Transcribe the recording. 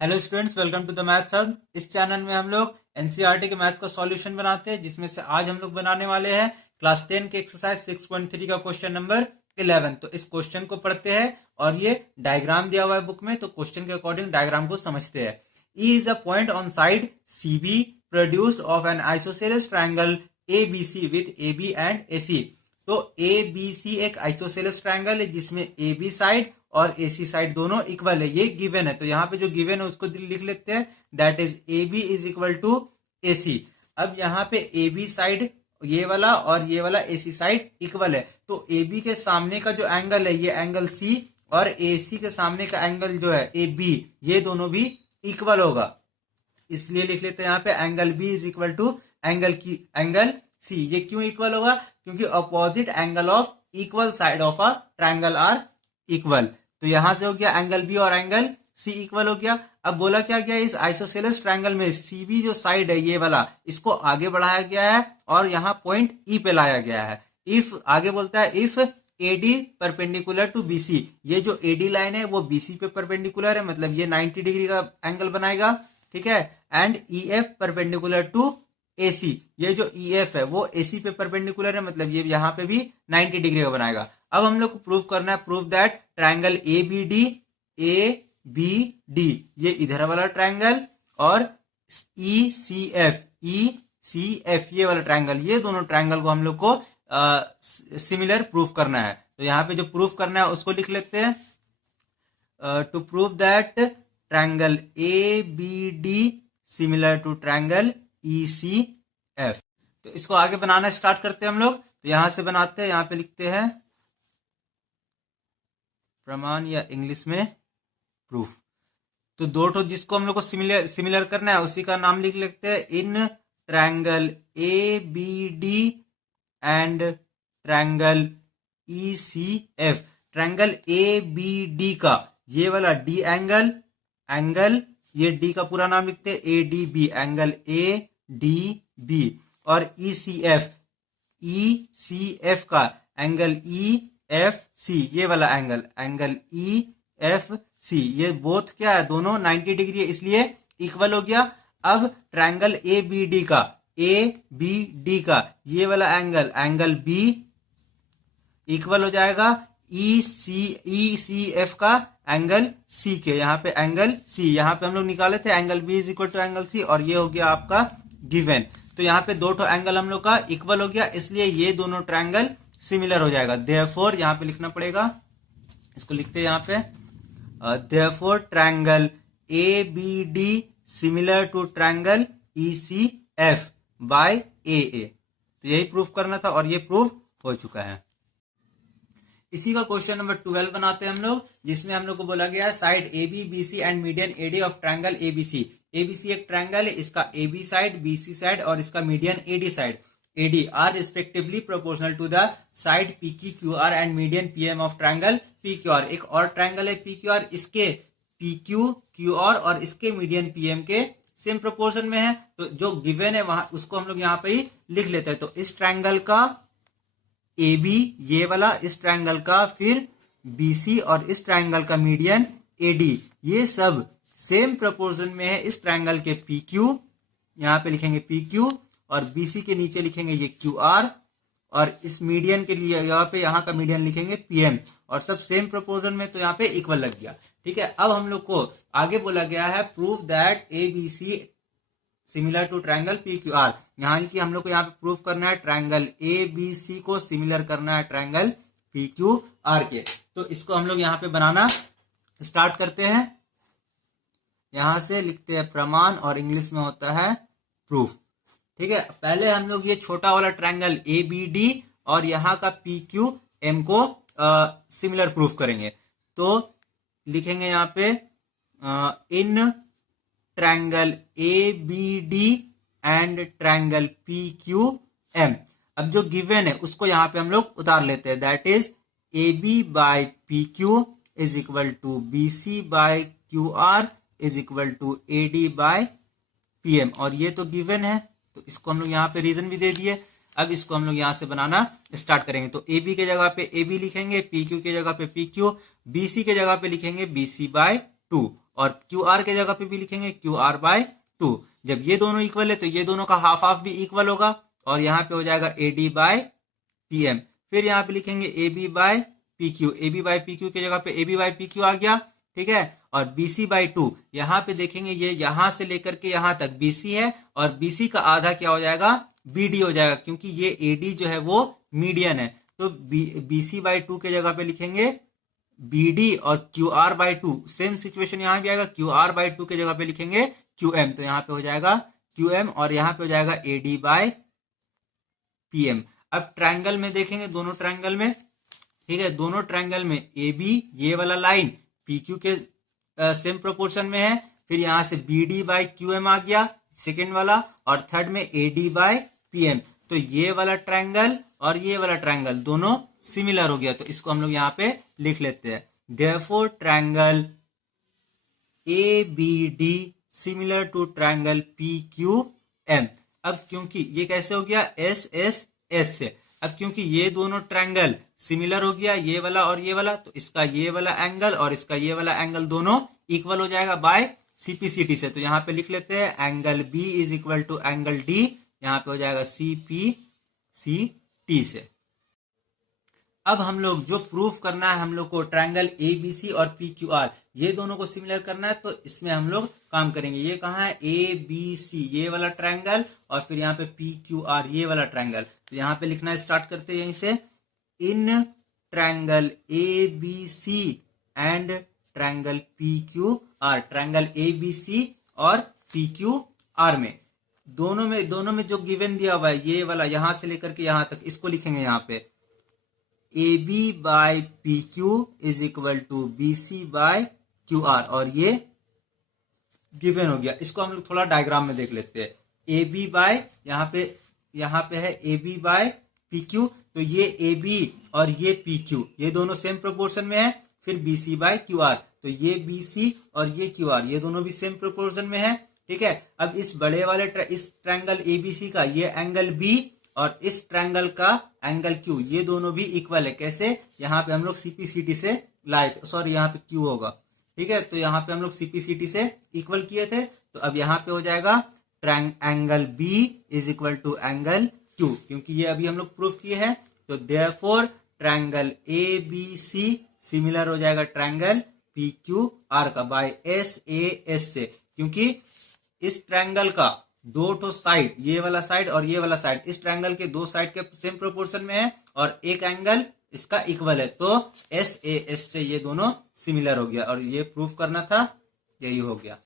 Hello students, welcome to the maths hub. इस channel में हम लोग एनसीईआरटी के मैथ्स का सॉल्यूशन बनाते हैं, जिसमें से आज हम लोग बनाने वाले हैं क्लास 10 के एक्सरसाइज 6.3 का क्वेश्चन नंबर 11। तो इस क्वेश्चन को पढ़ते हैं और ये डायग्राम दिया हुआ है बुक में, तो क्वेश्चन के अकॉर्डिंग डायग्राम को समझते हैं। E is a point on side C B produced of an isosceles triangle A B C with A B and A C. तो ए बी सी एक आइसोसेलेस ट्रायंगल है जिसमें ए बी साइड और AC side दोनों equal है। ये given है, तो यहाँ पे जो गिवन है उसको लिख लेते हैं, that is A B is equal to A C. अब यहाँ पे ए बी साइड ये वाला और ये वाला एसी साइड इक्वल है, तो ए बी के सामने का जो एंगल है ये एंगल सी, और एसी के सामने का एंगल जो है ए बी, ये दोनों भी इक्वल होगा। इसलिए लिख लेते हैं यहाँ पे angle B is equal to angle C. ये क्यों इक्वल होगा? क्योंकि opposite angle of equal side of a triangle are equal. तो यहां से हो गया एंगल बी और एंगल सी इक्वल हो गया। अब बोला क्या गया, इस आइसोसेलेस ट्रायंगल में सी बी जो साइड है ये वाला, इसको आगे बढ़ाया गया है और यहाँ पॉइंट ई पे लाया गया है। इफ आगे बोलता है if AD perpendicular to BC, ये जो एडी लाइन है वो बीसी पे परपेंडिकुलर है, मतलब ये 90 डिग्री का एंगल बनाएगा, ठीक है। And E F perpendicular to AC, ये जो ई एफ है वो एसी पे परपेंडिकुलर है, मतलब ये यहाँ पे भी 90 डिग्री का बनाएगा। अब हम लोग को प्रूव करना है, prove that triangle A B D ये इधर वाला ट्रायंगल और ई सी एफ ये वाला ट्रायंगल, ये दोनों ट्रायंगल को हम लोग को सिमिलर प्रूफ करना है। तो यहाँ पे जो प्रूफ करना है उसको लिख लेते हैं, to prove that triangle A B D similar to triangle E C F. तो इसको आगे बनाना स्टार्ट करते हैं हम लोग। तो यहां से बनाते हैं, यहां पे लिखते हैं प्रमाण या इंग्लिश में प्रूफ। तो दो ठो जिसको हम लोग को सिमिलर करना है उसी का नाम लिख लेते हैं, in triangle A B D and triangle E C F. Triangle A B D का ये वाला डी एंगल ये डी का पूरा नाम लिखते हैं A D B, angle A D B. और ई सी एफ का एंगल ई एफ सी, ये वाला एंगल ई एफ सी, ये बोथ क्या है, दोनों 90 डिग्री है, इसलिए इक्वल हो गया। अब ट्रायंगल ए बी डी का ये वाला एंगल बी इक्वल हो जाएगा ई सी एफ का एंगल सी के। यहाँ पे एंगल सी, यहाँ पे हम लोग निकाले थे angle B is equal to angle C, और ये हो गया आपका गिवन। तो यहाँ पे दो ठो एंगल हम लोग का इक्वल हो गया, इसलिए ये दोनों ट्रायंगल सिमिलर हो जाएगा। देयरफॉर यहाँ पे लिखना पड़ेगा, इसको लिखते हैं यहाँ पे, therefore triangle A B D similar to triangle E C F by A. तो यही प्रूफ करना था और ये प्रूफ हो चुका है। इसी का क्वेश्चन नंबर 12 बनाते हैं हम लोग, जिसमें हम लोग को बोला गया है side A B B C and median A D of triangle A B C. A B C एक ट्रायंगल है, इसका A B side, B C side और इसका median A D side AD are respectively proportional to the side PQ and median PM of triangle PQR। एक और triangle है PQR, इसके PQ और इसके मीडियन PM के सेम प्रोपोर्शन में है। तो जो गिवन है वहां उसको हम लोग यहाँ पे ही लिख लेते हैं। तो इस ट्रायंगल का AB ये वाला, इस ट्रायंगल का फिर BC और इस ट्रायंगल का मीडियन AD, ये सब सेम प्रोपोर्शन में है। इस ट्रायंगल के PQ यहाँ पे लिखेंगे PQ और BC के नीचे लिखेंगे ये QR, और इस मीडियन के लिए यहाँ का मीडियन लिखेंगे PM, और सब सेम प्रोपोर्शन में, तो यहाँ पे इक्वल लग गया। ठीक है, अब हम लोग को आगे बोला गया है proof that ABC similar to triangle PQR। यहाँ की हम लोग को यहाँ पे प्रूफ करना है ट्रायंगल ABC को सिमिलर करना है ट्रायंगल PQR के। तो इसको हम लोग यहाँ पे बनाना स्टार्ट करते हैं। यहां से लिखते हैं प्रमाण और इंग्लिश में होता है प्रूफ। ठीक है, पहले हम लोग ये छोटा वाला ट्रायंगल ए बी डी और यहाँ का पी क्यू एम को सिमिलर प्रूफ करेंगे। तो लिखेंगे यहाँ पे in triangle A B D and triangle P Q M. अब जो गिवन है उसको यहाँ पे हम लोग उतार लेते हैं, that is A B by P Q is equal to B C by Q R is equal to A D by P M. और ये तो गिवन है, तो इसको हम लोग यहाँ पे रीजन भी दे दिए। अब इसको हम लोग यहाँ से बनाना स्टार्ट करेंगे। तो ए बी के जगह पे ए बी लिखेंगे, पी क्यू के जगह पे पी क्यू, बी सी के जगह पे लिखेंगे बी सी बाय 2, और क्यू आर के जगह पे भी लिखेंगे क्यू आर बाय 2। जब ये दोनों इक्वल है तो ये दोनों का हाफ हाफ भी इक्वल होगा और यहाँ पे हो जाएगा A D by P M. फिर यहाँ पे लिखेंगे A B by P Q, A B by P Q की जगह पे A B by P Q आ गया, ठीक है। और बी सी बाय 2, यहाँ पे देखेंगे ये यहां से लेकर के यहां तक बी सी है और बी सी का आधा क्या हो जाएगा, बी डी हो जाएगा, क्योंकि ये ए डी जो है वो मीडियन है। तो बी सी बाय 2 के जगह पे लिखेंगे बी डी और Q R by 2। Same situation यहां भी आएगा, क्यू आर बाय 2 के जगह पे लिखेंगे क्यू एम, तो यहाँ पे हो जाएगा क्यू एम और यहाँ पे हो जाएगा A D by P M. अब ट्रायंगल में देखेंगे, दोनों ट्रायंगल में, ठीक है, दोनों ट्रायंगल में ए बी ये वाला लाइन पी क्यू के सेम प्रोपोर्शन में है। फिर यहां से B D by Q M आ गया सेकेंड वाला, और थर्ड में A D by P M. तो ये वाला ट्रायंगल और ये वाला ट्रायंगल दोनों सिमिलर हो गया, तो इसको हम लोग यहाँ पे लिख लेते हैं। Therefore triangle A B D similar to triangle P Q M. अब क्योंकि ये कैसे हो गया, एस एस एस से, अब क्योंकि ये दोनों ट्रायंगल सिमिलर हो गया, ये वाला और ये वाला, तो इसका ये वाला एंगल और इसका ये वाला एंगल दोनों इक्वल हो जाएगा बाय सीपीसीटी से। तो यहाँ पे लिख लेते हैं angle B is equal to angle D, यहाँ पे हो जाएगा सीपीसीटी से। अब हम लोग जो प्रूफ करना है हम लोग को ट्रायंगल ए बी सी और पी क्यू आर, ये दोनों को सिमिलर करना है, तो इसमें हम लोग काम करेंगे। ये कहाँ है, ए बी सी ये वाला ट्रायंगल और फिर यहाँ पे पी क्यू आर ये वाला ट्रायंगल। तो यहाँ पे लिखना स्टार्ट करते हैं यहीं से, in triangle A B C and triangle P Q R, triangle A B C और पी क्यू आर में दोनों में जो गिवन दिया हुआ है ये वाला यहां से लेकर के यहां तक, इसको लिखेंगे यहाँ पे A B by P Q is equal to B C by Q R, और ये गिवन हो गया। इसको हम लोग थोड़ा डायग्राम में देख लेते हैं। ए बी बाय यहाँ पे है A B by P Q, तो ये ए बी और ये पी क्यू ये दोनों सेम प्रोपोर्शन में है। फिर B C by Q R, तो ये बी सी और ये क्यू आर ये दोनों भी सेम प्रोपोर्शन में है, ठीक है। अब इस बड़े वाले इस ट्रायंगल एबीसी का ये एंगल बी और इस ट्रायंगल का एंगल क्यू ये दोनों भी इक्वल है। कैसे, यहाँ पे हम लोग सीपीसीटी से लाए, सॉरी यहाँ पे क्यू होगा, ठीक है। तो यहाँ पे हम लोग सीपीसीटी से इक्वल किए थे, तो अब यहाँ पे हो जाएगा angle B is equal to angle Q, क्योंकि ये अभी हम लोग प्रूफ किए हैं। तो therefore triangle A B C similar हो जाएगा ट्रायंगल पी क्यू आर का बाय एस ए एस से, क्योंकि इस ट्रायंगल का दो ठो साइड, ये वाला साइड और ये वाला साइड, इस ट्रायंगल के दो साइड के सेम प्रोपोर्शन में है और एक एंगल इसका इक्वल है, तो एस ए एस से ये दोनों सिमिलर हो गया और ये प्रूफ करना था, यही हो गया।